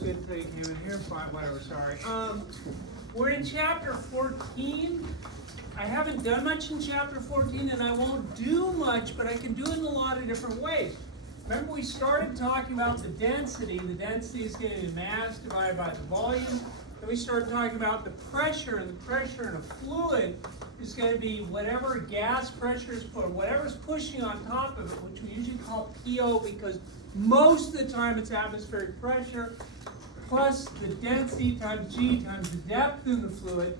was good until you came in here. Fine, whatever, sorry. We're in chapter 14. I haven't done much in chapter 14, and I won't do much, but I can do it in a lot of different ways. Remember, we started talking about the density. The density is going to be mass divided by the volume. Then we started talking about the pressure, and the pressure in a fluid is going to be whatever gas pressure is put, whatever's pushing on top of it, which we usually call PO, because most of the time it's atmospheric pressure, plus the density times G times the depth in the fluid.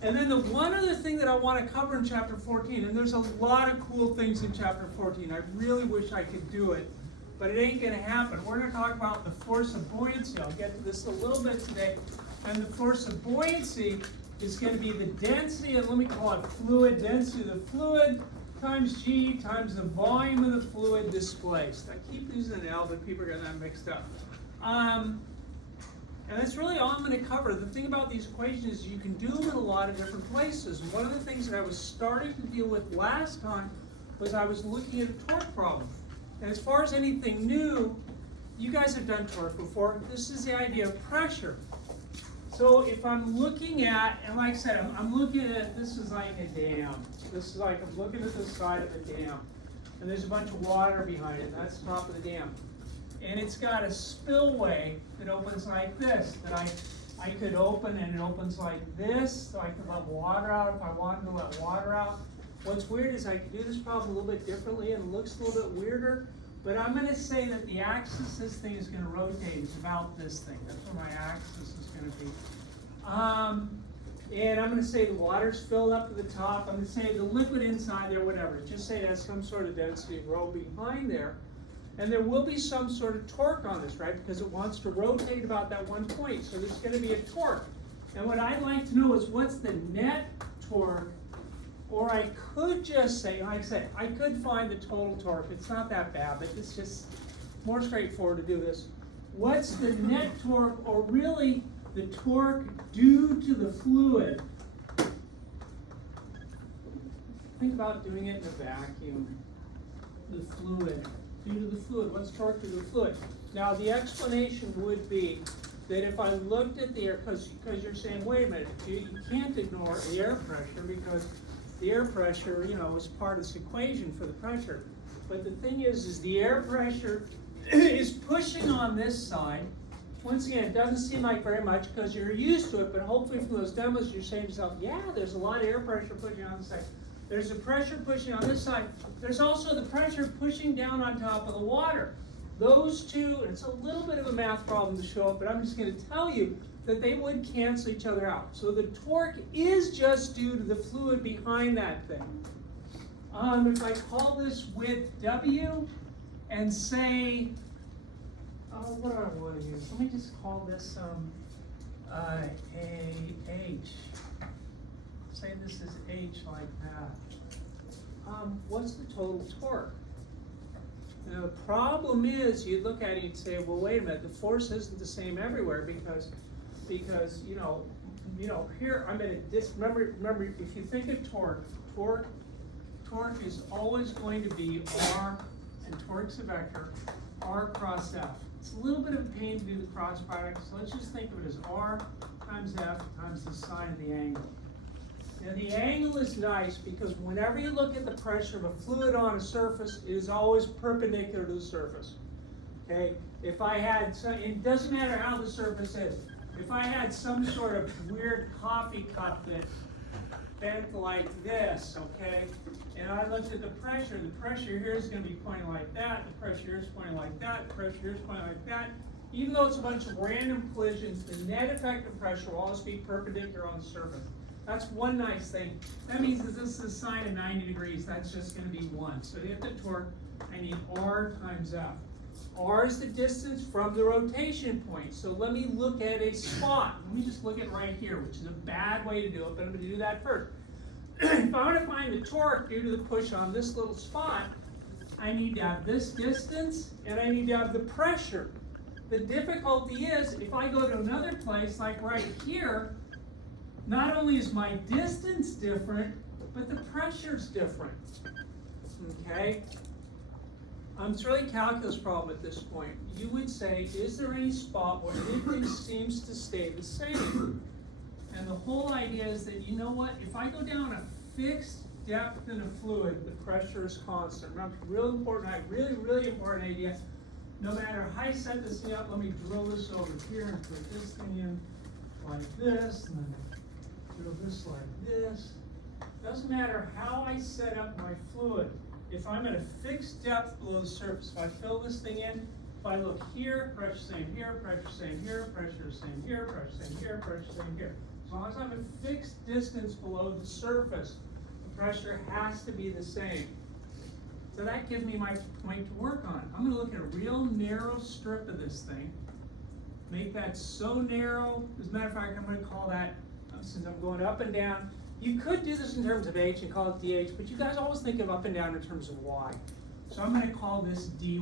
And then the one other thing that I want to cover in chapter 14, and there's a lot of cool things in chapter 14. I really wish I could do it, but it ain't going to happen. We're going to talk about the force of buoyancy. I'll get to this a little bit today. And the force of buoyancy is going to be the density, and let me call it fluid, density of the fluid times G times the volume of the fluid displaced. I keep using an L, but people are getting that mixed up. And that's really all I'm going to cover. The thing about these equations is you can do them in a lot of different places. And one of the things that I was starting to deal with last time was I was looking at a torque problem. And as far as anything new, you guys have done torque before. This is the idea of pressure. So if I'm looking at, and like I said, I'm looking at, this is like a dam. This is like, I'm looking at the side of a dam. And there's a bunch of water behind it. That's the top of the dam. And it's got a spillway that opens like this, that I could open, and it opens like this, so I could let water out if I wanted to let water out. What's weird is I can do this problem a little bit differently, and it looks a little bit weirder, but I'm going to say that the axis this thing is going to rotate is about this thing. That's where my axis is going to be. And I'm going to say the water's filled up to the top. I'm going to say the liquid inside there, whatever. Just say it has some sort of density of rho behind there. And there will be some sort of torque on this, right? Because it wants to rotate about that one point. So there's going to be a torque. And what I'd like to know is what's the net torque? Or I could just say, like I said, I could find the total torque. It's not that bad, but it's just more straightforward to do this. What's the net torque, or really the torque due to the fluid? Think about doing it in a vacuum. The fluid. Due to the fluid. What's torque due to the fluid? Now the explanation would be that if I looked at the air, because you're saying, wait a minute, you can't ignore the air pressure, because the air pressure, you know, is part of this equation for the pressure. But the thing is the air pressure is pushing on this side. Once again, it doesn't seem like very much because you're used to it, but hopefully from those demos you're saying to yourself, yeah, there's a lot of air pressure pushing on this side. There's a pressure pushing on this side. There's also the pressure pushing down on top of the water. Those two, it's a little bit of a math problem to show up, but I'm just going to tell you that they would cancel each other out. So the torque is just due to the fluid behind that thing. If I call this width W and say, what do I want to use? Let me just call this H. Say this is H like that. What's the total torque? Now the problem is, you look at it and say, well, wait a minute, the force isn't the same everywhere because you know here I'm at a remember if you think of torque is always going to be R, and torque's a vector, R cross F. It's a little bit of a pain to do the cross product, so let's just think of it as R times F times the sine of the angle. Now the angle is nice because whenever you look at the pressure of a fluid on a surface, it is always perpendicular to the surface. Okay? If I had some, it doesn't matter how the surface is. If I had some sort of weird coffee cup that bent like this, okay, and I looked at the pressure here is going to be pointing like that, the pressure here is pointing like that, the pressure here is pointing like that. Even though it's a bunch of random collisions, the net effective pressure will always be perpendicular on the surface. That's one nice thing. That means that this is a sine of 90 degrees. That's just going to be 1. So to get the torque, I need R times F. R is the distance from the rotation point. So let me look at a spot. Let me just look at right here, which is a bad way to do it, but I'm going to do that first. If I want to find the torque due to the push on this little spot, I need to have this distance, and I need to have the pressure. The difficulty is, if I go to another place, like right here, not only is my distance different, but the pressure's different. Okay? It's really a calculus problem at this point. You would say, is there any spot where anything seems to stay the same? And the whole idea is that, you know what, if I go down a fixed depth in a fluid, the pressure is constant. Remember, really important, really important idea. No matter how I set this thing up, let me drill this over here and put this thing in like this, and then drill this like this. Doesn't matter how I set up my fluid. If I'm at a fixed depth below the surface, if I fill this thing in, if I look here, pressure same here, pressure same here, pressure same here, pressure same here, pressure same here. As long as I'm a fixed distance below the surface, the pressure has to be the same. So that gives me my point to work on. I'm going to look at a real narrow strip of this thing, make that so narrow. As a matter of fact, I'm going to call that, since I'm going up and down, you could do this in terms of h and call it dh, but you guys always think of up and down in terms of y. So I'm going to call this dy.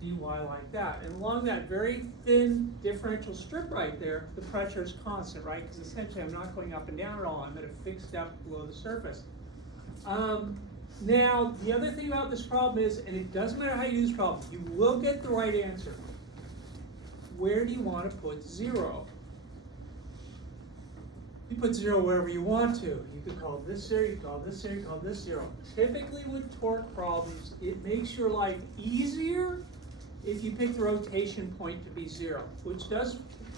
dy like that. And along that very thin differential strip right there, the pressure is constant, right? Because essentially I'm not going up and down at all. I'm at a fixed depth below the surface. Now, the other thing about this problem is, and it doesn't matter how you do this problem, you will get the right answer. Where do you want to put 0? You put 0 wherever you want to. You could call this 0, you could call this 0, you could call this 0. Typically with torque problems, it makes your life easier if you pick the rotation point to be 0, which does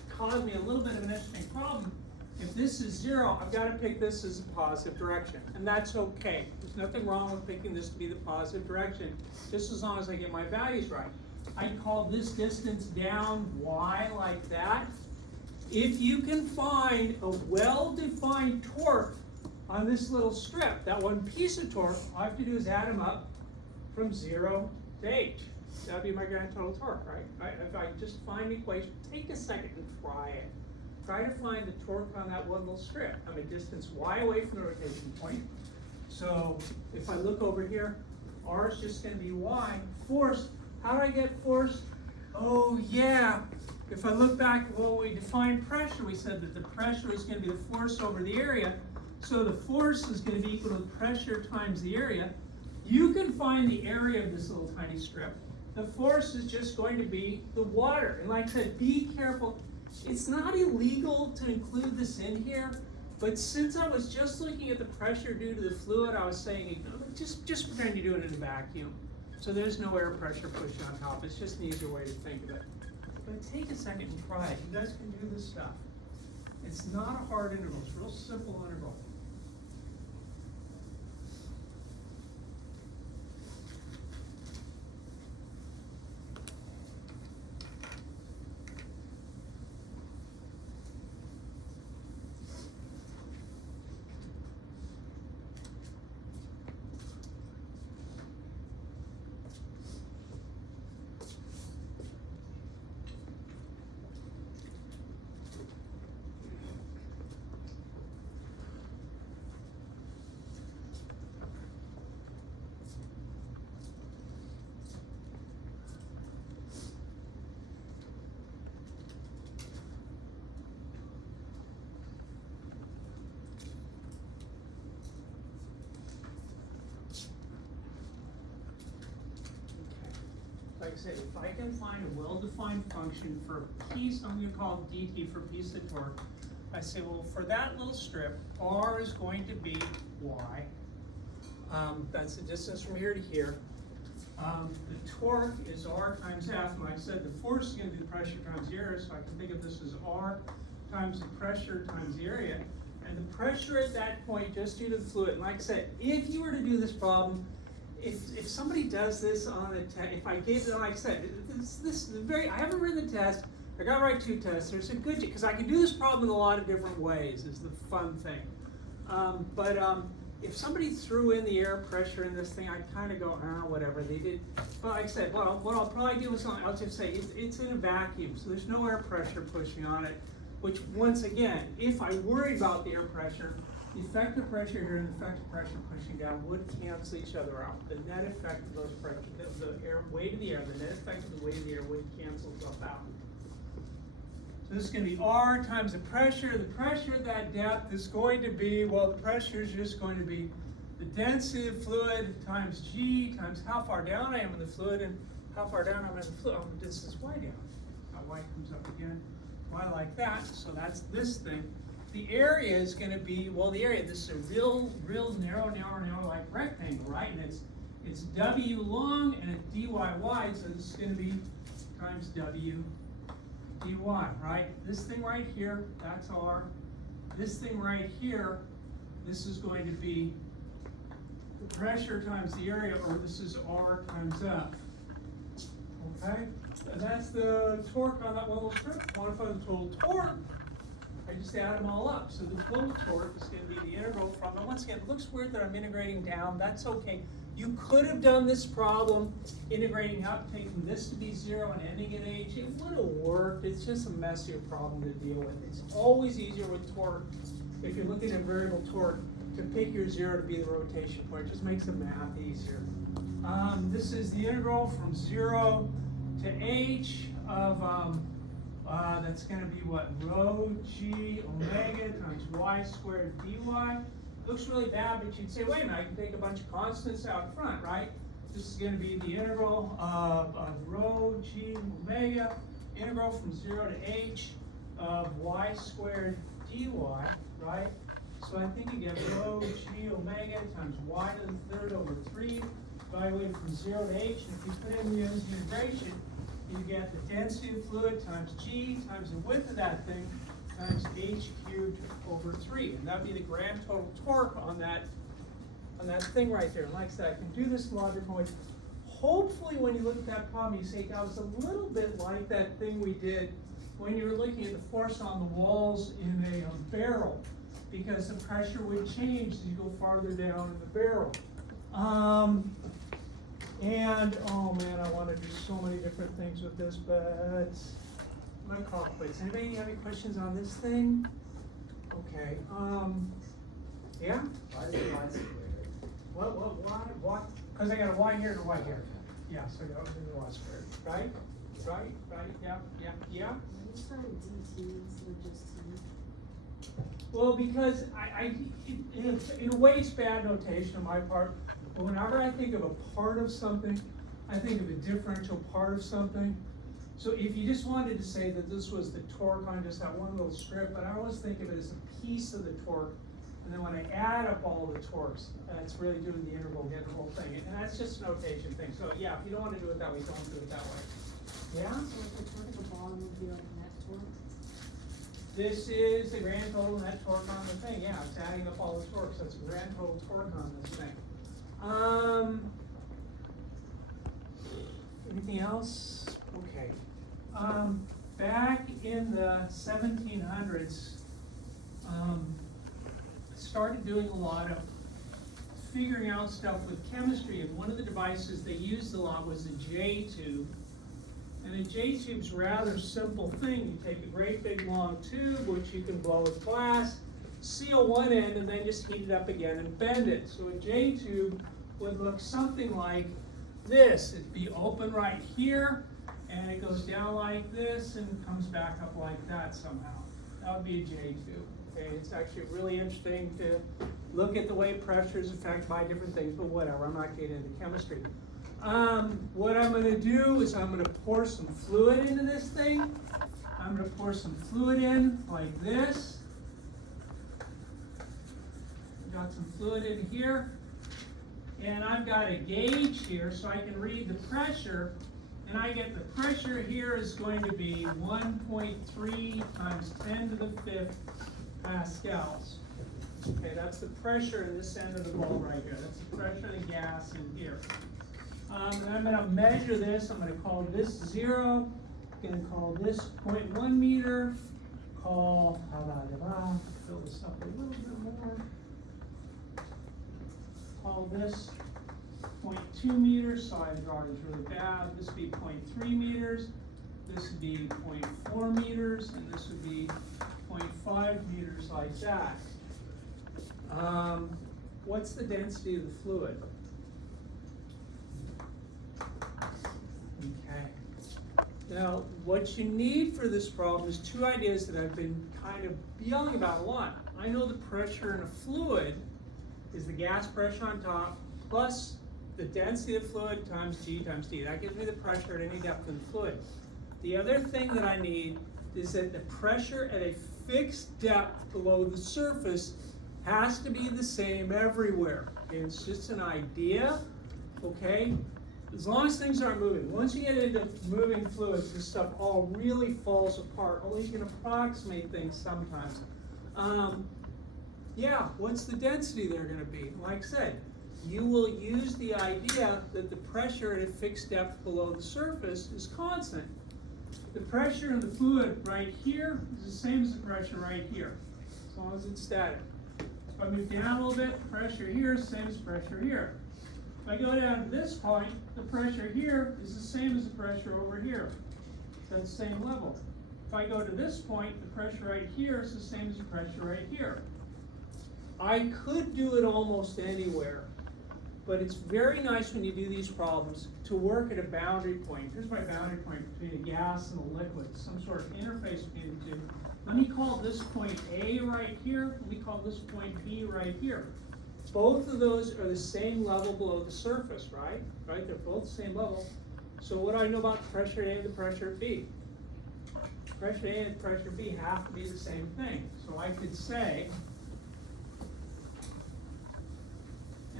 cause me a little bit of an interesting problem. If this is 0, I've got to pick this as a positive direction, and that's okay. There's nothing wrong with picking this to be the positive direction, just as long as I get my values right. I call this distance down y like that. If you can find a well-defined torque on this little strip, that one piece of torque, all I have to do is add them up from 0 to h. That would be my grand total torque, right? If I just find the equation, take a second and try it. Try to find the torque on that one little strip. I'm a distance y away from the rotation point. So if I look over here, r is just going to be y. Force, how do I get force? Oh yeah, if I look back when we defined pressure, we said that the pressure is going to be the force over the area. So the force is going to be equal to the pressure times the area. You can find the area of this little tiny strip. The force is just going to be the water. And like I said, be careful. It's not illegal to include this in here, but since I was just looking at the pressure due to the fluid, I was saying, just pretend you're doing it in a vacuum. So there's no air pressure pushing on top. It's just an easier way to think of it. But take a second and try it. You guys can do this stuff. It's not a hard integral. It's a real simple integral. Like I said, if I can find a well-defined function for a piece, I'm going to call dt for piece of torque. I say, well, for that little strip, r is going to be y. That's the distance from here to here. The torque is r times f, and like I said, the force is going to be the pressure times the area, so I can think of this as r times the pressure times the area. And the pressure at that point, just due to the fluid, and like I said, if you were to do this problem, if somebody does this on a test, if I gave it, like I said, this is very, I haven't written the test, I got to write 2 tests, there's a good, because I can do this problem in a lot of different ways, is the fun thing. If somebody threw in the air pressure in this thing, I'd kind of go, whatever, they did. But like I said, well, what I'll probably do is I'll just say it's in a vacuum, so there's no air pressure pushing on it, which once again, if I worried about the air pressure, the effective pressure here and the effective pressure pushing down would cancel each other out. The net effect of those pressure, the air weight of the air, the net effect of the weight of the air would cancel itself out. So this is going to be R times the pressure. The pressure at that depth is going to be, well, the pressure is just going to be the density of fluid times G times how far down I am in the fluid and how far down I'm in the fluid. Oh, this is Y down. Now Y comes up again. Y like that, so that's this thing. The area is going to be, well, the area, this is a real narrow like rectangle, right? And it's W long and it's dy wide, so this is going to be times W dy, right? This thing right here, that's R. This thing right here, this is going to be the pressure times the area, or this is R times F. Okay? And that's the torque on that one little strip. Quantify the total torque. I just add them all up. So the total torque is going to be the integral from, and once again, it looks weird that I'm integrating down. That's okay. You could have done this problem integrating up, taking this to be 0 and ending at H. It would have worked. It's just a messier problem to deal with. It's always easier with torque, if you're looking at variable torque, to pick your 0 to be the rotation point. It just makes the math easier. This is the integral from 0 to H of, that's going to be what, rho G omega times y squared dy. Looks really bad, but you'd say, wait a minute, I can take a bunch of constants out front, right? This is going to be the integral of rho G omega, integral from 0 to H of y squared dy, right? So I think you get rho G omega times y to the third over 3, evaluated from 0 to H, and if you put in the integration, you get the density of fluid times G times the width of that thing times H cubed over 3. And that would be the grand total torque on that thing right there. And like I said, I can do this logically. Hopefully when you look at that problem, you say, that was a little bit like that thing we did when you were looking at the force on the walls in a barrel, because the pressure would change as you go farther down in the barrel. And, oh man, I want to do so many different things with this, but my call plates. Anybody have any questions on this thing? Okay, yeah? Why is it y squared? Why? Because I got a Y here and a Y here. Yeah, so I got a Y squared, right? Right, yeah. Are you trying DT instead of just T? Well, because in a way it's bad notation on my part, but whenever I think of a part of something, I think of a differential part of something. So if you just wanted to say that this was the torque on just that one little strip, but I always think of it as a piece of the torque, and then when I add up all the torques, it's really doing the integral, getting the whole thing, and that's just a notation thing. So yeah, if you don't want to do it that way, don't do it that way. Yeah? So if the torque at the bottom would be like net torque? This is the grand total net torque on the thing. Yeah, it's adding up all the torques. That's the grand total torque on this thing. Anything else? Okay. Back in the 1700s, started doing a lot of figuring out stuff with chemistry, and one of the devices they used a lot was the J-tube. And a J-tube's a rather simple thing. You take a great big long tube, which you can blow with glass, seal one end, and then just heat it up again and bend it. So a J-tube would look something like this. It'd be open right here, and it goes down like this and comes back up like that somehow. That would be a J-tube. Okay, it's actually really interesting to look at the way pressure is affected by different things, but whatever, I'm not getting into chemistry. What I'm going to do is I'm going to pour some fluid into this thing. I'm going to pour some fluid in like this. I've got some fluid in here. And I've got a gauge here so I can read the pressure. And I get the pressure here is going to be 1.3 times 10 to the 5th pascals. Okay, that's the pressure in this end of the bulb right here. That's the pressure of the gas in here. And I'm going to measure this. I'm going to call this 0. I'm going to call this 0.1 meter. Call, fill this up a little bit more. Call this 0.2 meters. So I draw this really bad. This would be 0.3 meters. This would be 0.4 meters. And this would be 0.5 meters like that. What's the density of the fluid? Okay. Now, what you need for this problem is two ideas that I've been kind of yelling about a lot. I know the pressure in a fluid is the gas pressure on top plus the density of fluid times G times D. That gives me the pressure at any depth in the fluid. The other thing that I need is that the pressure at a fixed depth below the surface has to be the same everywhere. Okay, it's just an idea, okay? As long as things aren't moving. Once you get into moving fluids, this stuff all really falls apart. Only you can approximate things sometimes. Yeah, what's the density they're going to be? Like I said, you will use the idea that the pressure at a fixed depth below the surface is constant. The pressure in the fluid right here is the same as the pressure right here, as long as it's static. If I move down a little bit, pressure here is the same as pressure here. If I go down to this point, the pressure here is the same as the pressure over here. It's at the same level. If I go to this point, the pressure right here is the same as the pressure right here. I could do it almost anywhere, but it's very nice when you do these problems to work at a boundary point. Here's my boundary point between a gas and a liquid, some sort of interface between the two. Let me call this point A right here, let me call this point B right here. Both of those are the same level below the surface, right? Right, they're both the same level. So what do I know about the pressure at A and the pressure at B? Pressure at A and pressure at B have to be the same thing. So I could say,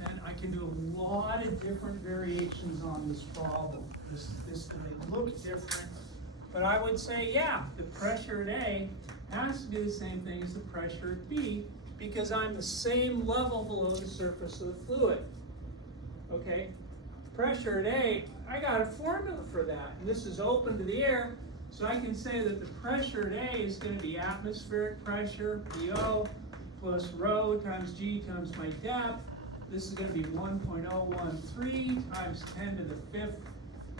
and I can do a lot of different variations on this problem. This they look different, but I would say, yeah, the pressure at A has to be the same thing as the pressure at B because I'm the same level below the surface of the fluid. Okay, pressure at A, I got a formula for that, and this is open to the air, so I can say that the pressure at A is going to be atmospheric pressure, PO, plus rho times G times my depth. This is going to be 1.013 times 10 to the 5th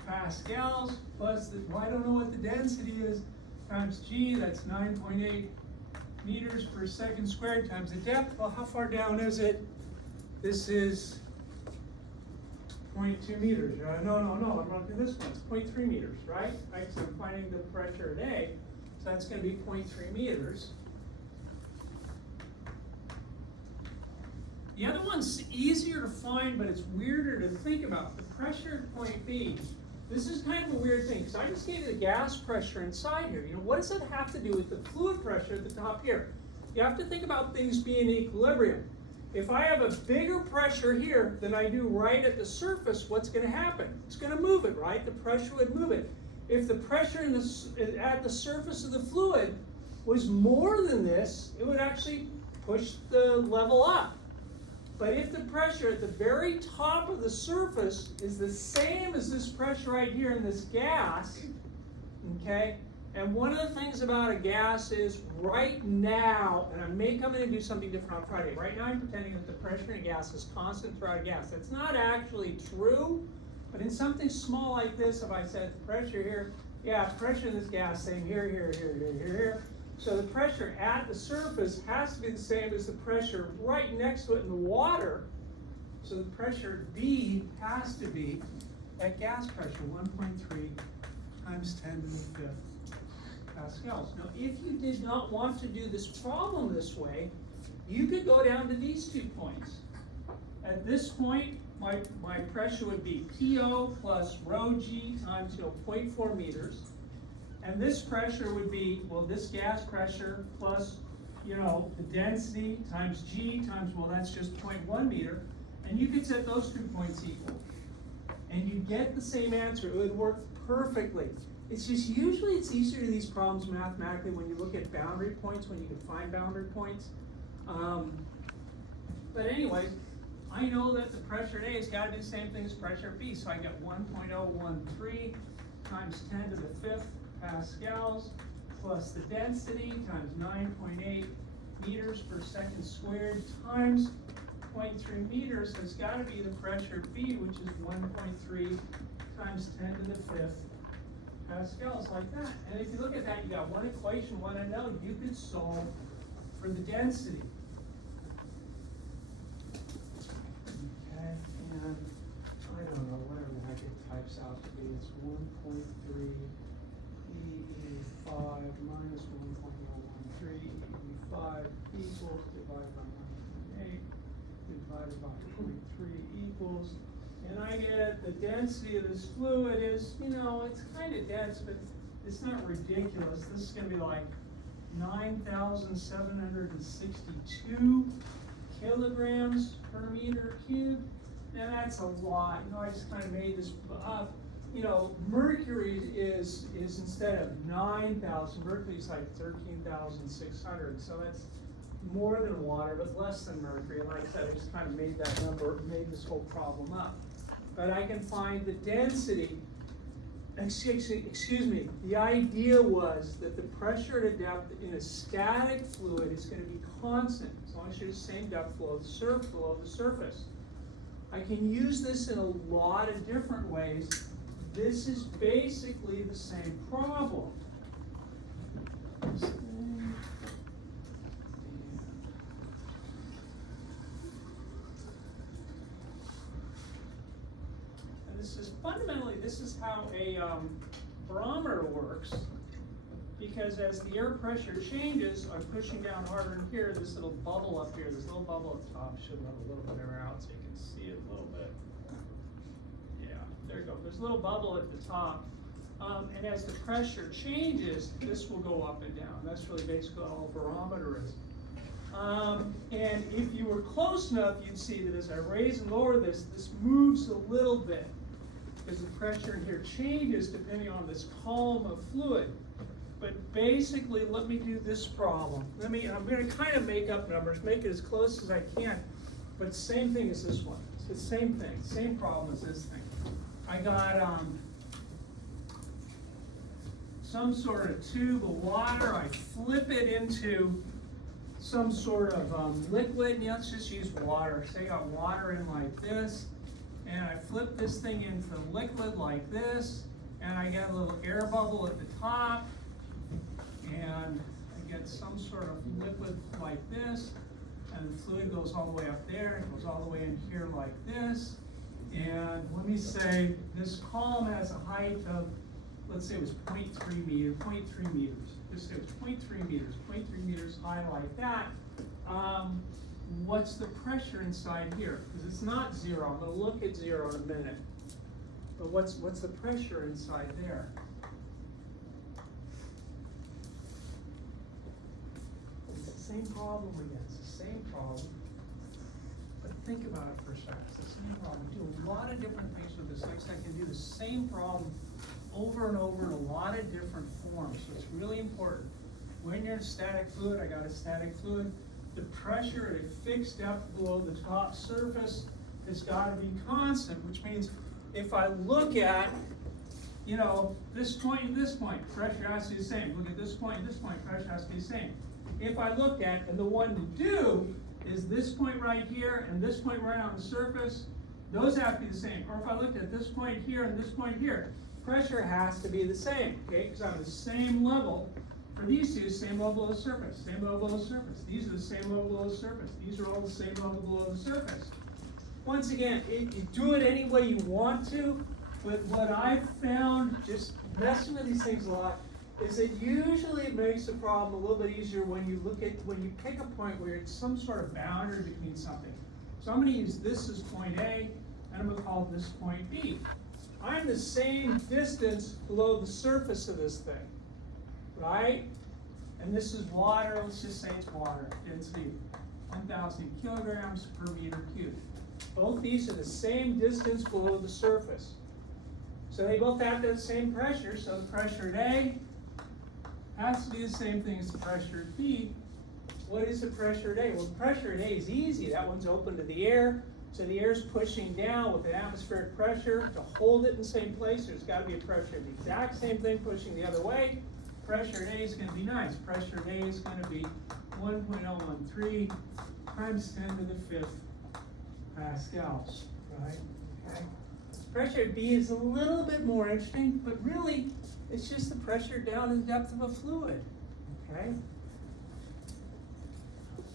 pascals, plus, well, I don't know what the density is, times G, that's 9.8 meters per second squared, times the depth. Well, how far down is it? This is 0.2 meters. No, I'm not doing this one. It's 0.3 meters, right? Right, so I'm finding the pressure at A, so that's going to be 0.3 meters. The other one's easier to find, but it's weirder to think about. The pressure at point B. This is kind of a weird thing, because I just gave you the gas pressure inside here. You know, what does that have to do with the fluid pressure at the top here? You have to think about things being in equilibrium. If I have a bigger pressure here than I do right at the surface, what's going to happen? It's going to move it, right? The pressure would move it. If the pressure at the surface of the fluid was more than this, it would actually push the level up. But if the pressure at the very top of the surface is the same as this pressure right here in this gas, okay, and one of the things about a gas is right now, and I may come in and do something different on Friday, right now I'm pretending that the pressure in a gas is constant throughout a gas. That's not actually true, but in something small like this, if I said the pressure here, yeah, pressure in this gas, same here, here. So the pressure at the surface has to be the same as the pressure right next to it in the water. So the pressure B has to be at gas pressure, 1.3 times 10 to the 5th pascals. Now, if you did not want to do this problem this way, you could go down to these 2 points. At this point, my pressure would be PO plus rho G times 0.4 meters. And this pressure would be, well, this gas pressure plus, the density times G times, well, that's just 0.1 meter. And you could set those 2 points equal. And you get the same answer. It would work perfectly. It's just usually it's easier to do these problems mathematically when you look at boundary points, when you can find boundary points. But anyways, I know that the pressure at A has got to be the same thing as pressure at B. So I get 1.013 times 10 to the 5th pascals plus the density times 9.8 meters per second squared times 0.3 meters has got to be the pressure B, which is 1.3 times 10 to the 5th pascals, like that. And if you look at that, you got one equation, one unknown. You could solve for the density. Okay, and I don't know, whatever the heck it types out to be, it's 1.3 E5 minus 1.013 E5 equals divided by 9.8. divided by 0.3 equals, and I get the density of this fluid is, you know, it's kind of dense, but it's not ridiculous. This is gonna be like 9,762 kilograms per meter cubed. Now that's a lot. You know, I just kind of made this up. You know, mercury is instead of 9,000, mercury is like 13,600. So that's more than water, but less than mercury. And like I said, I just kind of made that number, made this whole problem up. But I can find the density. Excuse me, the idea was that the pressure at a depth in a static fluid is going to be constant as long as you're the same depth below the surface. I can use this in a lot of different ways. This is basically the same problem. This is fundamentally, this is how a barometer works, because as the air pressure changes, I'm pushing down harder in here, this little bubble up here, this little bubble at the top should let a little bit of air out so you can see it a little bit. Yeah, there you go. There's a little bubble at the top. And as the pressure changes, this will go up and down. That's really basically all a barometer is. And if you were close enough, you'd see that as I raise and lower this, this moves a little bit, because the pressure in here changes depending on this column of fluid. But basically, let me do this problem. I'm going to kind of make up numbers, make it as close as I can, but same thing as this one. It's the same thing, same problem as this thing. I got some sort of tube of water. I flip it into some sort of liquid. And let's just use water. Say I got water in like this, and I flip this thing into liquid like this, and I get a little air bubble at the top, and I get some sort of liquid like this, and the fluid goes all the way up there, it goes all the way in here like this, and let me say this column has a height of, let's say it was 0.3 meters. Just say it was 0.3 meters high like that. What's the pressure inside here? Because it's not zero. I'm going to look at zero in a minute. But what's the pressure inside there? It's the same problem again. It's the same problem. But think about it for a second. It's the same problem. We do a lot of different things with this. Like I said, I can do the same problem over and over in a lot of different forms. So it's really important. When you're in a static fluid, I got a static fluid, the pressure at a fixed depth below the top surface has got to be constant, which means if I look at, you know, this point and this point, pressure has to be the same. Look at this point and this point, pressure has to be the same. If I look at, and the one to do is this point right here and this point right on the surface, those have to be the same. Or if I looked at this point here and this point here, pressure has to be the same, okay? Because I'm the same level. For these two, same level below the surface, same level below the surface. These are the same level below the surface. These are all the same level below the surface. Once again, you do it any way you want to, but what I've found, just messing with these things a lot, is that usually it makes the problem a little bit easier when you pick a point where it's some sort of boundary between something. So I'm going to use this as point A, and I'm going to call this point B. I'm the same distance below the surface of this thing, right? And this is water, let's just say it's water, density 1,000 kilograms per meter cubed. Both these are the same distance below the surface. So they both have the same pressure, so the pressure at A has to be the same thing as the pressure at B. What is the pressure at A? Well, the pressure at A is easy. That one's open to the air. So the air's pushing down with an atmospheric pressure to hold it in the same place. There's got to be a pressure of the exact same thing pushing the other way. Pressure at A is going to be nice. Pressure at A is going to be 1.013 times 10 to the 5th pascals, right? Okay. Pressure at B is a little bit more interesting, but really it's just the pressure down in the depth of a fluid, okay?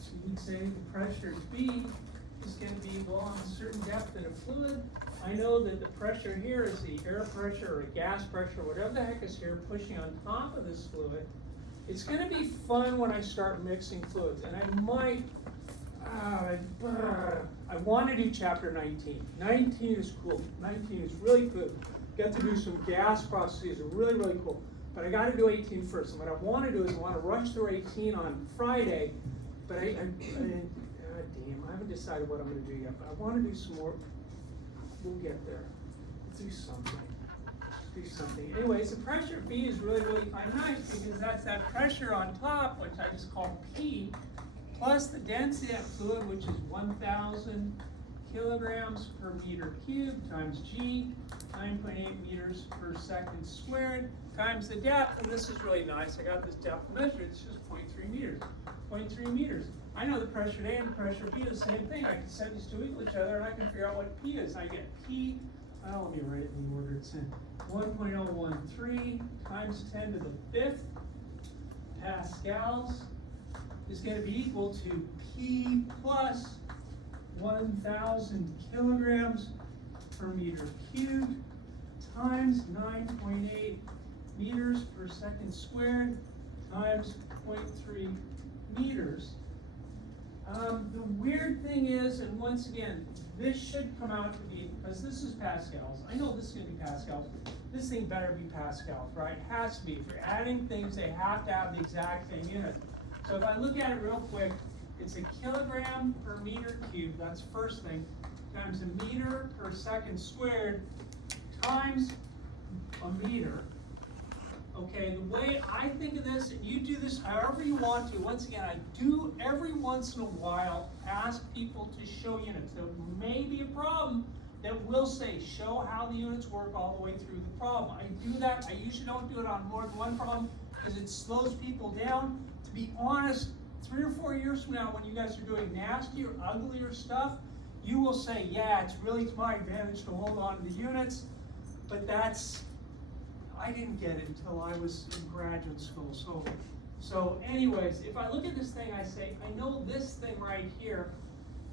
So you can say the pressure at B is going to be below a certain depth in a fluid. I know that the pressure here is the air pressure or gas pressure, whatever the heck is here, pushing on top of this fluid. It's going to be fun when I start mixing fluids, and I might, I want to do chapter 19. 19 is cool. 19 is really good. Get to do some gas processes, really, really cool. But I got to do 18 first. And what I want to do is I want to rush through 18 on Friday, but God damn, I haven't decided what I'm going to do yet. But I want to do some more. We'll get there. Do something. Do something. Anyways, the pressure P is really, really nice because that's that pressure on top, which I just call P, plus the density of fluid, which is 1,000 kilograms per meter cubed times G, 9.8 meters per second squared, times the depth, and this is really nice. I got this depth measured, it's just 0.3 meters. 0.3 meters. I know the pressure A and the pressure P is the same thing. I can set these two equal each other and I can figure out what P is. I get P, let me write it in the order it's in. 1.013 times 10 to the 5th pascals is going to be equal to P plus 1,000 kilograms per meter cubed times 9.8 meters per second squared times 0.3 meters. The weird thing is, and once again, this should come out to be, because this is pascals. I know this is going to be pascals. This thing better be pascals, right? It has to be. If you're adding things, they have to have the exact same unit. So if I look at it real quick, it's a kilogram per meter cubed, that's first thing, times a meter per second squared times a meter. Okay, the way I think of this, and you do this however you want to, once again, I do every once in a while ask people to show units. There may be a problem that will say, show how the units work all the way through the problem. I do that, I usually don't do it on more than one problem because it slows people down. To be honest, 3 or 4 years from now when you guys are doing nastier, uglier stuff, you will say, yeah, it's really to my advantage to hold on to the units, but I didn't get it until I was in graduate school. So anyways, if I look at this thing, I say, I know this thing right here,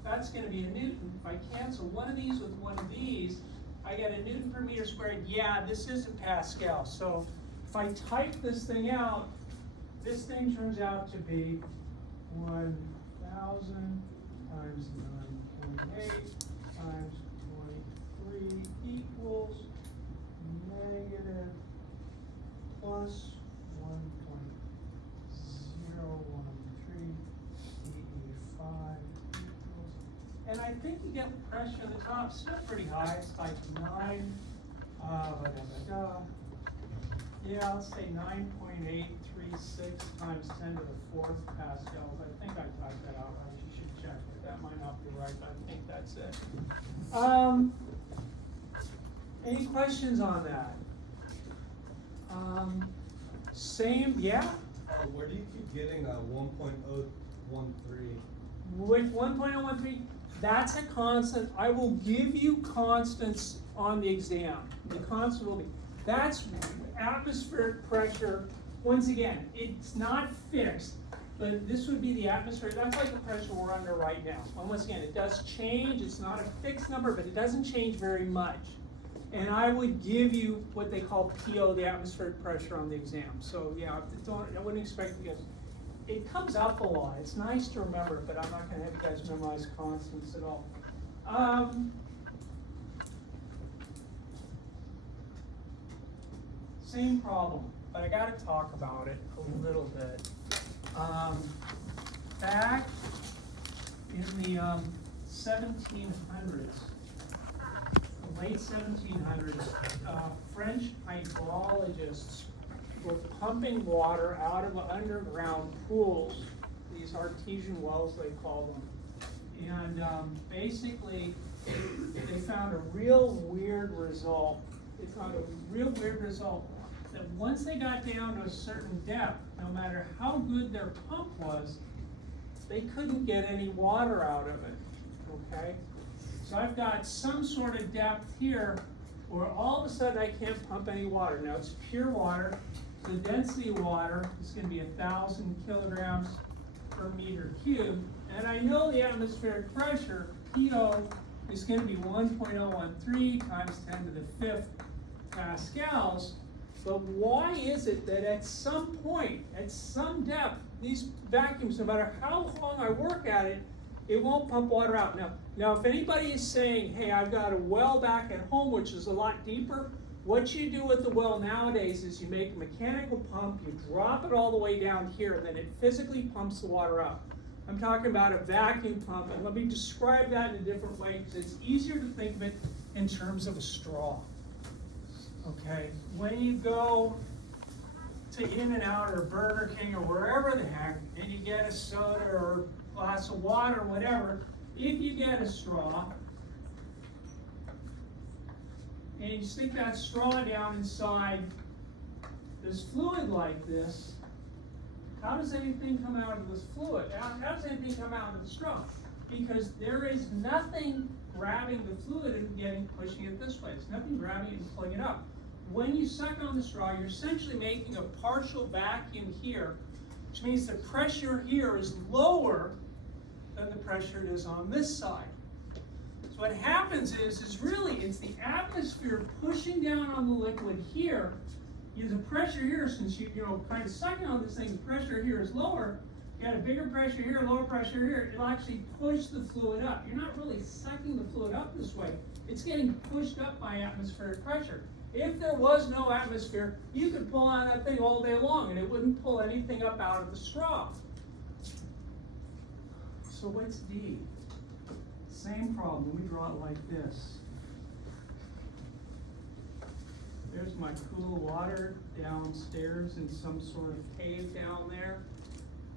that's going to be a Newton. If I cancel one of these with one of these, I get a Newton per meter squared. Yeah, this is a Pascal. So if I type this thing out, this thing turns out to be 1,000 times 9.8 times 0.3 equals negative plus 1.013 DE5 equals, and I think you get the pressure on the top, it's not pretty high, it's like 9, yeah, let's say 9.836 times 10 to the 4th pascals. I think I typed that out right, you should check it, that might not be right, but I think that's it. Any questions on that? Same, yeah? Where do you keep getting 1.013? With 1.013, that's a constant. I will give you constants on the exam. The constant will be, that's atmospheric pressure. Once again, it's not fixed, but this would be the atmospheric, that's like the pressure we're under right now. And once again, it does change, it's not a fixed number, but it doesn't change very much. And I would give you what they call PO, the atmospheric pressure on the exam. So yeah, I wouldn't expect you guys. It comes up a lot. It's nice to remember, but I'm not going to have you guys memorize constants at all. Same problem, but I got to talk about it a little bit. Back in the 1700s. Late 1700s, French hydrologists were pumping water out of underground pools, these artesian wells they call them, and basically they found a real weird result. That once they got down to a certain depth, no matter how good their pump was, they couldn't get any water out of it, okay? So I've got some sort of depth here where all of a sudden I can't pump any water. Now it's pure water. The density of water is going to be 1,000 kilograms per meter cubed. And I know the atmospheric pressure, PO, is going to be 1.013 times 10 to the 5th pascals. But why is it that at some point, at some depth, these vacuums, no matter how long I work at it, it won't pump water out. Now, if anybody is saying, hey, I've got a well back at home which is a lot deeper, what you do with the well nowadays is you make a mechanical pump, you drop it all the way down here, and then it physically pumps the water out. I'm talking about a vacuum pump, and let me describe that in a different way because it's easier to think of it in terms of a straw. Okay, when you go to In-N-Out or Burger King or wherever the heck, and you get a soda or a glass of water or whatever, if you get a straw, and you stick that straw down inside this fluid like this, how does anything come out of this fluid? How does anything come out of the straw? Because there is nothing grabbing the fluid and pushing it this way. There's nothing grabbing it and pulling it up. When you suck on the straw, you're essentially making a partial vacuum here, which means the pressure here is lower than the pressure it is on this side. So what happens is really it's the atmosphere pushing down on the liquid here. The pressure here, since you're kind of sucking on this thing, the pressure here is lower. You got a bigger pressure here, lower pressure here. It'll actually push the fluid up. You're not really sucking the fluid up this way. It's getting pushed up by atmospheric pressure. If there was no atmosphere, you could pull on that thing all day long and it wouldn't pull anything up out of the straw. So what's D? Same problem. We draw it like this. There's my cool water downstairs in some sort of cave down there.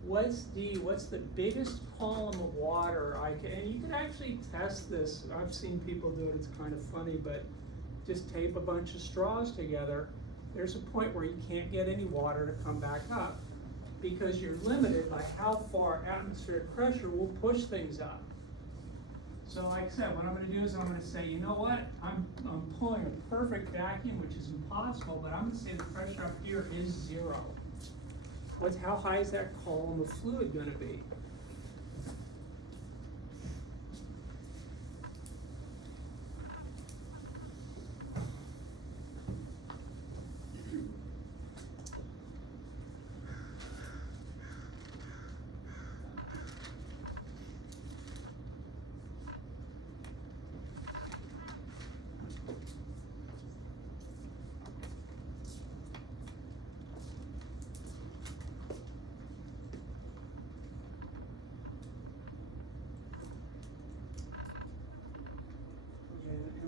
What's D? What's the biggest column of water I can, and you can actually test this. I've seen people do it, it's kind of funny, but just tape a bunch of straws together. There's a point where you can't get any water to come back up because you're limited by how far atmospheric pressure will push things up. So like I said, what I'm going to do is I'm going to say, you know what, I'm pulling a perfect vacuum, which is impossible, but I'm going to say the pressure up here is 0. How high is that column of fluid going to be?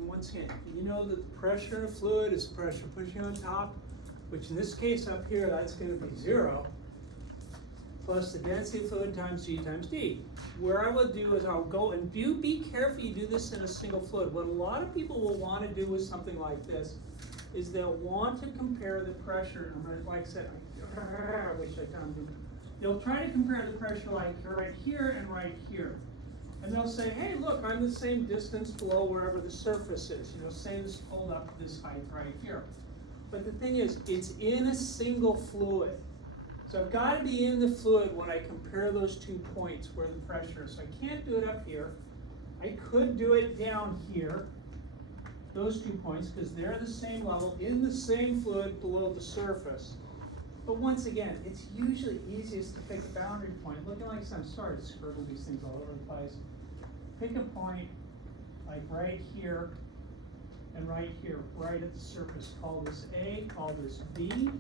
Once again, you know that the pressure of fluid is pressure pushing on top, which in this case up here, that's going to be 0, plus the density of fluid times G times D. Where I will do is I'll go and be careful you do this in a single fluid. What a lot of people will want to do with something like this is they'll want to compare the pressure, and like I said, I wish I found it. They'll try to compare the pressure like right here and right here. And they'll say, hey, look, I'm the same distance below wherever the surface is. Say this pulled up this height right here. But the thing is, it's in a single fluid. So I've got to be in the fluid when I compare those 2 points where the pressure is. So I can't do it up here. I could do it down here, those 2 points, because they're the same level, in the same fluid below the surface. But once again, it's usually easiest to pick a boundary point. Looking like I'm sorry to scribble these things all over the place. Pick a point like right here and right here, right at the surface. Call this A, call this B.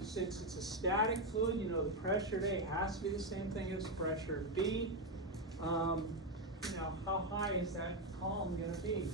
Since it's a static fluid, you know the pressure at A has to be the same thing as pressure at B. How high is that column going to be?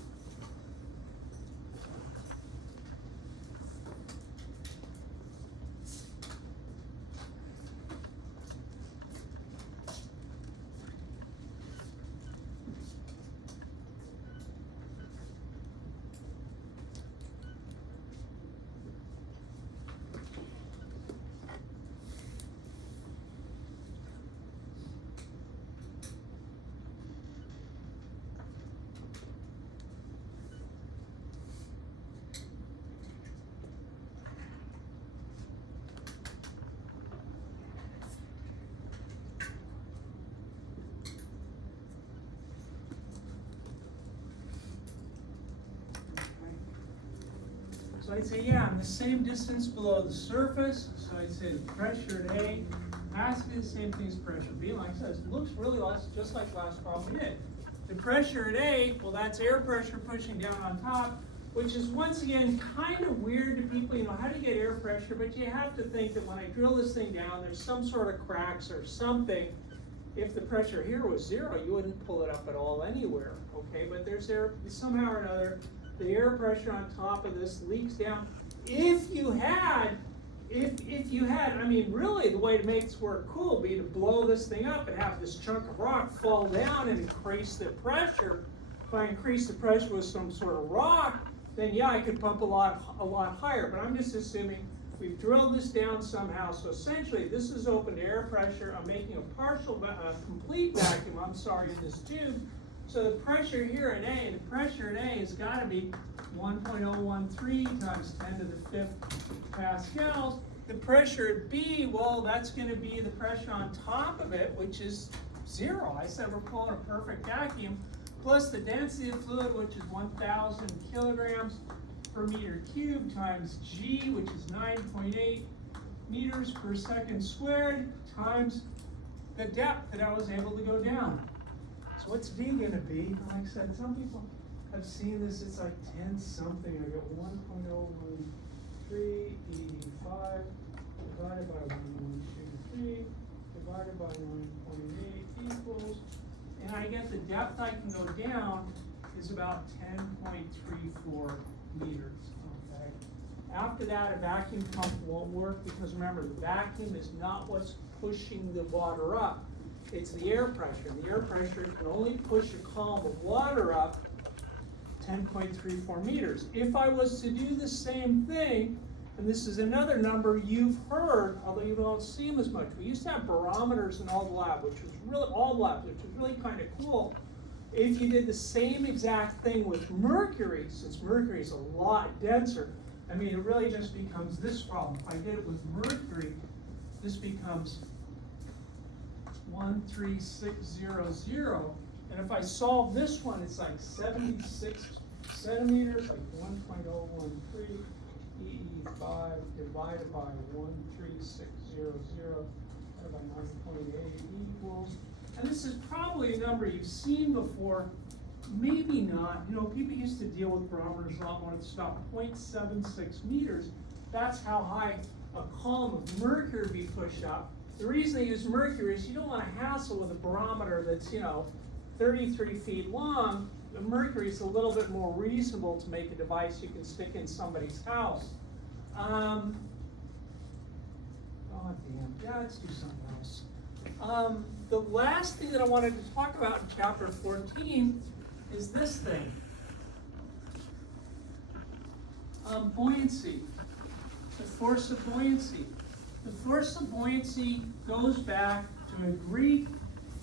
So I'd say, yeah, I'm the same distance below the surface. So I'd say the pressure at A has to be the same thing as pressure. B, like I said, it looks really just like last problem we did. The pressure at A, well, that's air pressure pushing down on top, which is once again kind of weird to people. You know, how do you get air pressure? But you have to think that when I drill this thing down, there's some sort of cracks or something. If the pressure here was 0, you wouldn't pull it up at all anywhere, okay? But there's air, somehow or another, the air pressure on top of this leaks down. If you had, I mean, really the way to make this work cool would be to blow this thing up and have this chunk of rock fall down and increase the pressure. If I increase the pressure with some sort of rock, then yeah, I could pump a lot higher. But I'm just assuming we've drilled this down somehow. So essentially, this is open to air pressure. I'm making a complete vacuum, in this tube. So the pressure here in A, the pressure in A has got to be 1.013 times 10 to the 5th pascals. The pressure at B, well, that's going to be the pressure on top of it, which is 0. I said we're pulling a perfect vacuum, plus the density of fluid, which is 1,000 kilograms per meter cubed, times G, which is 9.8 meters per second squared, times the depth that I was able to go down. So what's V going to be? Like I said, some people have seen this, it's like 10 something. I get 1.013 E5 divided by 1.123 divided by 1.8 equals, and I get the depth I can go down is about 10.34 meters, okay? After that, a vacuum pump won't work because remember, the vacuum is not what's pushing the water up. It's the air pressure. The air pressure can only push a column of water up 10.34 meters. If I was to do the same thing, and this is another number you've heard, although you don't see them as much. We used to have barometers in all the lab, which was really kind of cool. If you did the same exact thing with mercury, since mercury is a lot denser, I mean, it really just becomes this problem. If I did it with mercury, this becomes 13600, and if I solve this one, it's like 76 centimeters, like 1.013 EE5 divided by 13600 divided by 9.8 equals, and this is probably a number you've seen before, maybe not. You know, people used to deal with barometers a lot more. It's about 0.76 meters. That's how high a column of mercury would be pushed up. The reason they use mercury is you don't want to hassle with a barometer that's, 33 feet long. The mercury is a little bit more reasonable to make a device you can stick in somebody's house. Oh damn, yeah, let's do something else. The last thing that I wanted to talk about in chapter 14 is this thing. Buoyancy, the force of buoyancy. The force of buoyancy goes back to a Greek,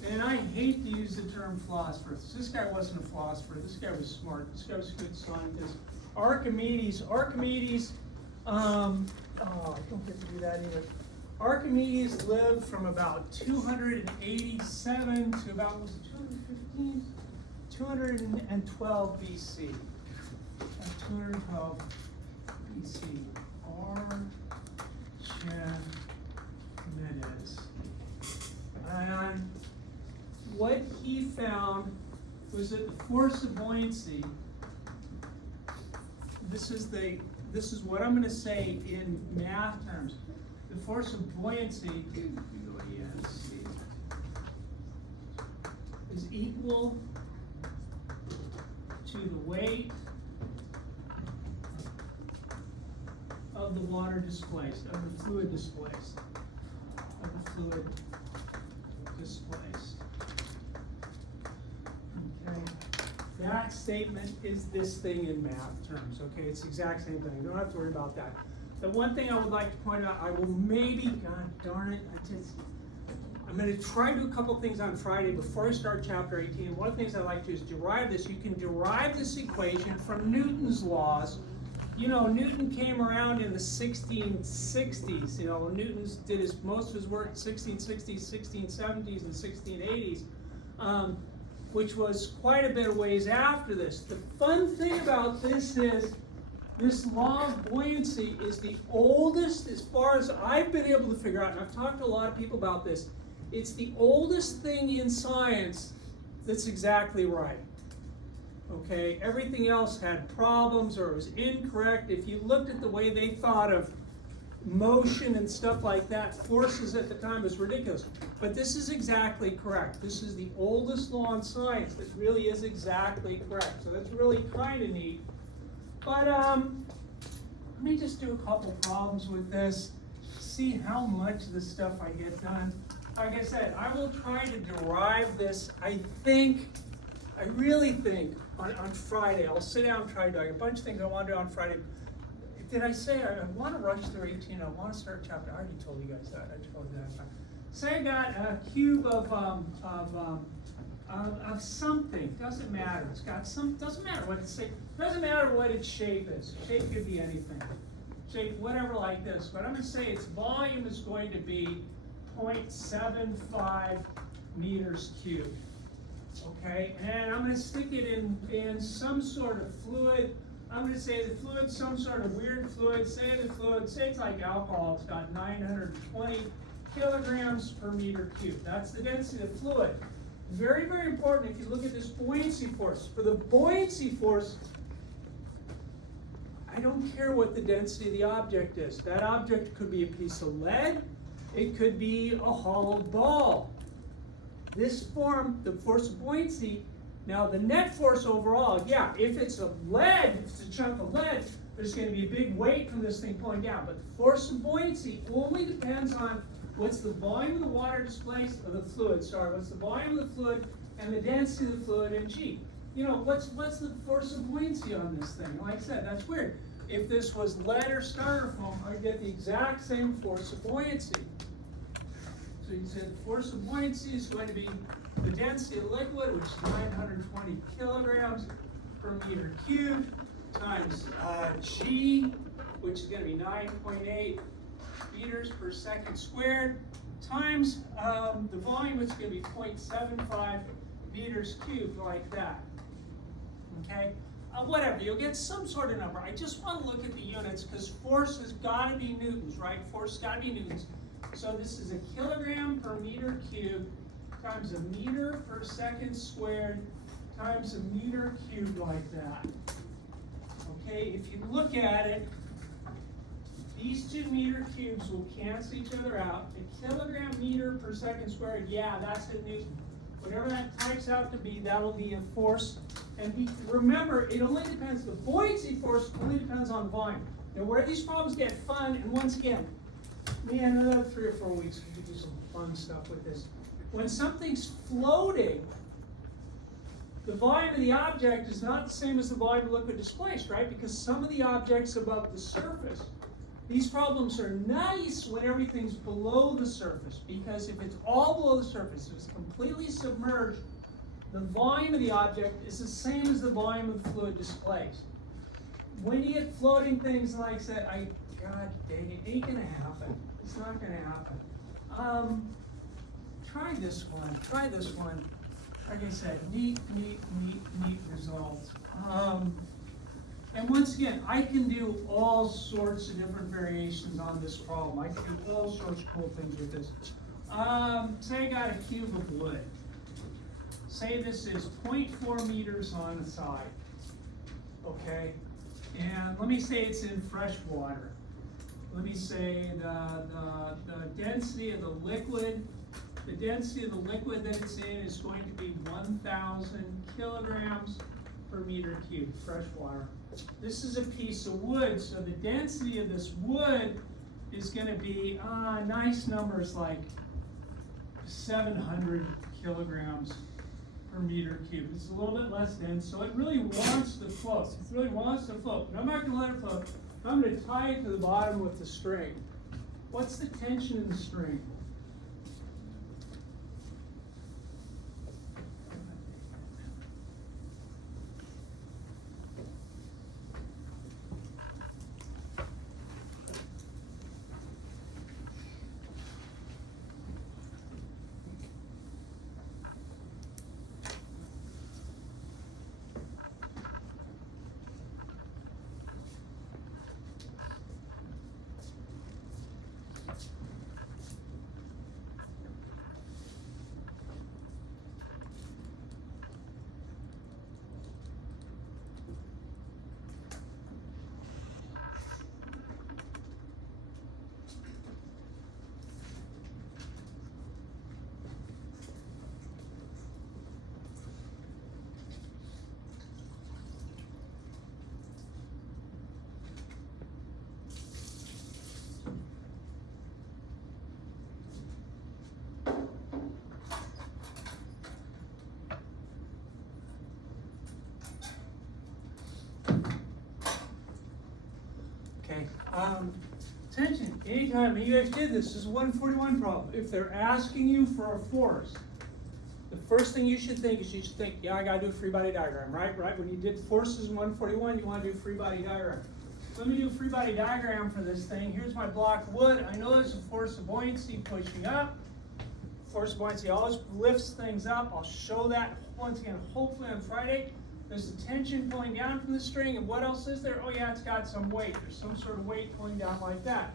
and I hate to use the term philosopher. This guy wasn't a philosopher. This guy was smart. This guy was a good scientist. Archimedes, I don't get to do that either. Archimedes lived from about 287 to about, was it 215? 212 BC. 212 BC. Archimedes. And what he found was that the force of buoyancy, this is what I'm going to say in math terms. The force of buoyancy is equal to the weight of the water displaced, of the fluid displaced, Okay. That statement is this thing in math terms, okay? It's the exact same thing. You don't have to worry about that. The one thing I would like to point out, I will maybe, God darn it, I'm going to try to do a couple things on Friday before I start chapter 18. One of the things I like to do is derive this. You can derive this equation from Newton's laws. You know, Newton came around in the 1660s. You know, Newton did most of his work in 1660s, 1670s, and 1680s, which was quite a bit of ways after this. The fun thing about this is This law of buoyancy is the oldest, as far as I've been able to figure out, and I've talked to a lot of people about this, it's the oldest thing in science that's exactly right. Okay, everything else had problems or it was incorrect. If you looked at the way they thought of motion and stuff like that, forces at the time was ridiculous. But this is exactly correct. This is the oldest law in science that really is exactly correct. So that's really kind of neat. But let me just do a couple problems with this, see how much of the stuff I get done. Like I said, I will try to derive this, I really think, on Friday. I'll sit down and try to do a bunch of things I want to do on Friday. Did I say I want to rush through 18? I want to start chapter. I already told you guys that. I told you that. Say I got a cube of something. Doesn't matter. It's got some. Doesn't matter what it's. Doesn't matter what its shape is. Shape could be anything. Shape whatever like this. But I'm going to say its volume is going to be 0.75 meters cubed. Okay, and I'm going to stick it in some sort of fluid. I'm going to say the fluid, some sort of weird fluid. Say the fluid, say it's like alcohol. It's got 920 kilograms per meter cubed. That's the density of the fluid. Very, very important if you look at this buoyancy force. For the buoyancy force, I don't care what the density of the object is. That object could be a piece of lead. It could be a hollow ball. This form, the force of buoyancy, now the net force overall, yeah, if it's a lead, if it's a chunk of lead, there's going to be a big weight from this thing pulling down. But the force of buoyancy only depends on what's the volume of the water displaced, or the fluid, sorry, what's the volume of the fluid and the density of the fluid in G. You know, what's the force of buoyancy on this thing? Like I said, that's weird. If this was lead or styrofoam, I'd get the exact same force of buoyancy. So you said the force of buoyancy is going to be the density of liquid, which is 920 kilograms per meter cubed, times G, which is going to be 9.8 meters per second squared, times the volume, which is going to be 0.75 meters cubed, like that. Okay? Whatever, you'll get some sort of number. I just want to look at the units because force has got to be newtons, right? Force has got to be newtons. So this is a kilogram per meter cubed times a meter per second squared times a meter cubed, like that. Okay, if you look at it, these two meter cubes will cancel each other out. A kilogram meter per second squared, yeah, that's in Newton. Whatever that types out to be, that'll be a force. And remember, it only depends, the buoyancy force only depends on volume. Now where these problems get fun, and once again, man, another 3 or 4 weeks we could do some fun stuff with this. When something's floating, the volume of the object is not the same as the volume of liquid displaced, right? Because some of the objects above the surface, these problems are nice when everything's below the surface, because if it's all below the surface, if it's completely submerged, the volume of the object is the same as the volume of the fluid displaced. When you get floating things like that, God dang it, ain't gonna happen. It's not gonna happen. Try this one. Try this one. Like I said, neat results. And once again, I can do all sorts of different variations on this problem. I can do all sorts of cool things with this. Say I got a cube of wood. Say this is 0.4 meters on the side. Okay? And let me say it's in fresh water. Let me say the density of the liquid, that it's in is going to be 1,000 kilograms per meter cubed, fresh water. This is a piece of wood, so the density of this wood is going to be nice numbers like 700 kilograms per meter cubed. It's a little bit less dense, so it really wants to float. It really wants to float, but I'm not going to let it float. I'm going to tie it to the bottom with the string. What's the tension in the string? Tension, anytime you guys did this is a 141 problem. If they're asking you for a force, the first thing you should think is yeah, I gotta do a free body diagram, right? When you did forces in 141, you wanna do a free body diagram. Let me do a free body diagram for this thing. Here's my block of wood. I know there's a force of buoyancy pushing up. Force of buoyancy always lifts things up. I'll show that once again, hopefully on Friday. There's a tension pulling down from the string, and what else is there? Oh yeah, it's got some weight. There's some sort of weight pulling down like that.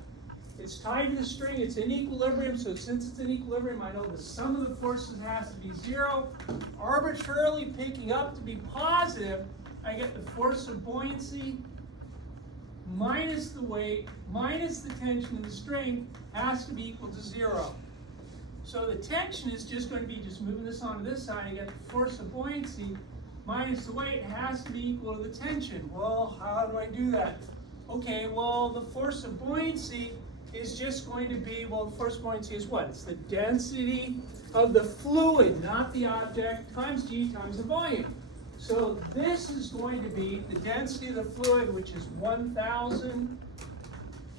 It's tied to the string, it's in equilibrium, so since it's in equilibrium, I know the sum of the forces has to be 0. Arbitrarily picking up to be positive, I get the force of buoyancy minus the weight, minus the tension of the string, has to be equal to 0. So the tension is just going to be just moving this onto this side, I get the force of buoyancy minus the weight has to be equal to the tension. Well, how do I do that? Okay, well, the force of buoyancy is just going to be, well, the force of buoyancy is what? It's the density of the fluid, not the object, times g times the volume. So this is going to be the density of the fluid, which is 1,000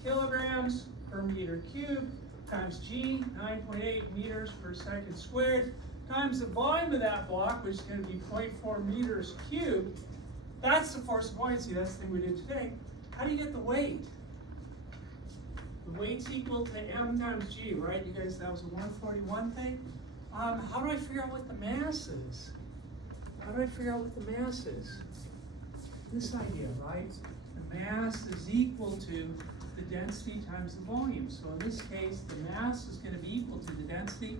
kilograms per meter cubed, times g, 9.8 meters per second squared, times the volume of that block, which is going to be 0.4 meters cubed. That's the force of buoyancy. That's the thing we did today. How do you get the weight? The weight's equal to m times g, right? You guys, that was a 141 thing. How do I figure out what the mass is? How do I figure out what the mass is? This idea, right? The mass is equal to the density times the volume. So in this case, the mass is going to be equal to the density,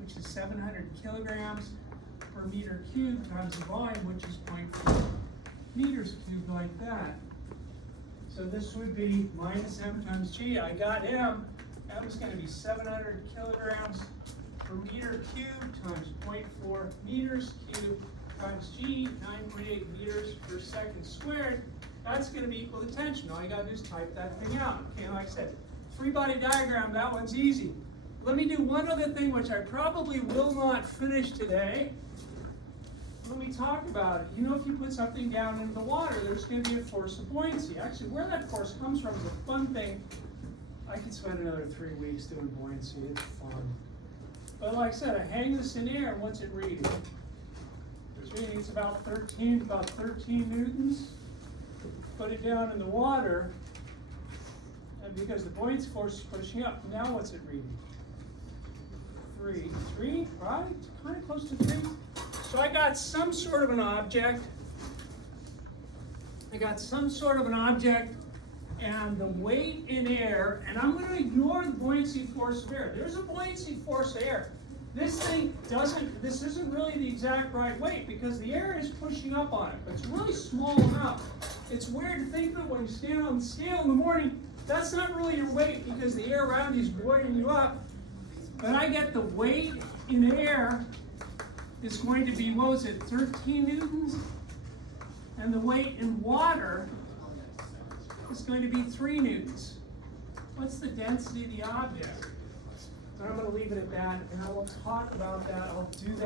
which is 700 kilograms per meter cubed, times the volume, which is 0.4 meters cubed, like that. So this would be minus m times g. I got m. That was going to be 700 kilograms per meter cubed times 0.4 meters cubed times g, 9.8 meters per second squared. That's going to be equal to tension. All you got to do is type that thing out. Okay, like I said, free body diagram, that one's easy. Let me do one other thing, which I probably will not finish today. Let me talk about it. You know, if you put something down into the water, there's going to be a force of buoyancy. Actually, where that force comes from is a fun thing. I could spend another 3 weeks doing buoyancy. It's fun. But like I said, I hang this in air, and what's it reading? It's reading it's about 13 newtons. Put it down in the water, and because the buoyancy force is pushing up, now what's it reading? 3, right? Kind of close to 3. So I got some sort of an object. And the weight in air, and I'm going to ignore the buoyancy force of air. There's a buoyancy force of air. This isn't really the exact right weight because the air is pushing up on it, but it's really small enough. It's weird to think that when you stand on the scale in the morning, that's not really your weight because the air around you is buoying you up. But I get the weight in air is going to be, what was it, 13 newtons? And the weight in water is going to be 3 newtons. What's the density of the object? And I'm going to leave it at that, and I will talk about that. I'll do that.